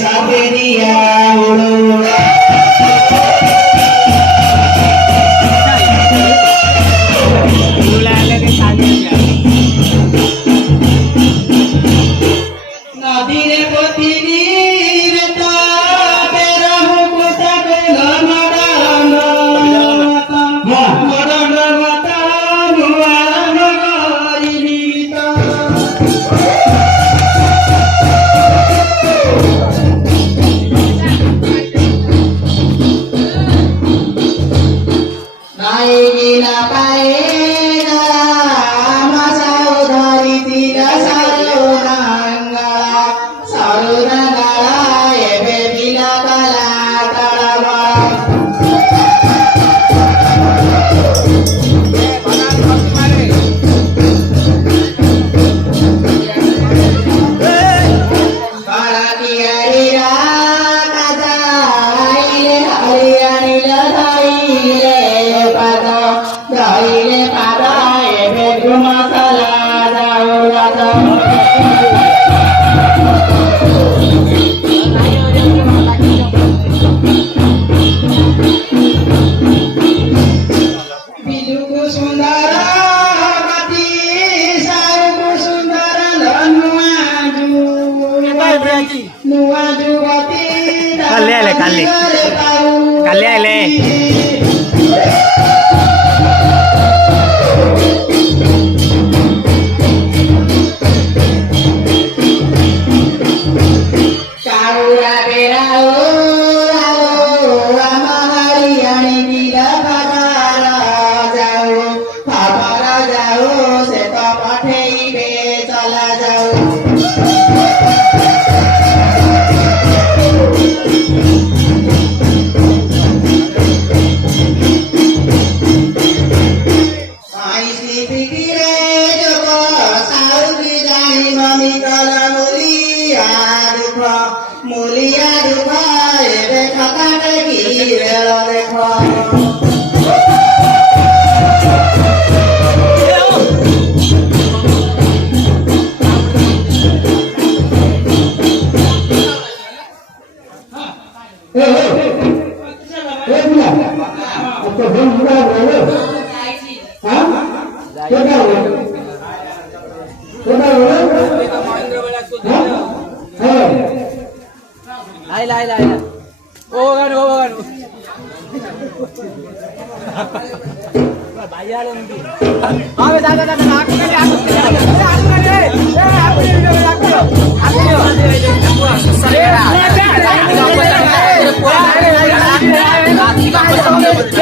सातेरिया उडो नदीरे पोतीनी रेता तेरा मुकुटा बेला मडन मडन माता मुआन गरिता नाई गिला पाएगा मसा उधारी तिला सारो रंगला सारो रंगला एबे बिला काला तळवा काला कियारीरा काजा आईले हरियाणी लधाईले पादा जाईले पादा एबे घुमासाला जाऊ राजा बिजुको सुन्दर गति सारुको सुन्दर नुवाजु नुवाजु गति काले आले, काले. काले आले. चाऊरा बेराओ हरियाणी गिला फाफारा जाओ से तो पठेइबे चला जाओ आईसी फिकिरे जोको साउरी जानी ममी कला मुलिया दुख एबे खाता देखी रेलो देखो Laila. Oh, kan. Bayar nanti. Awe dadah aku kan aku. Aku.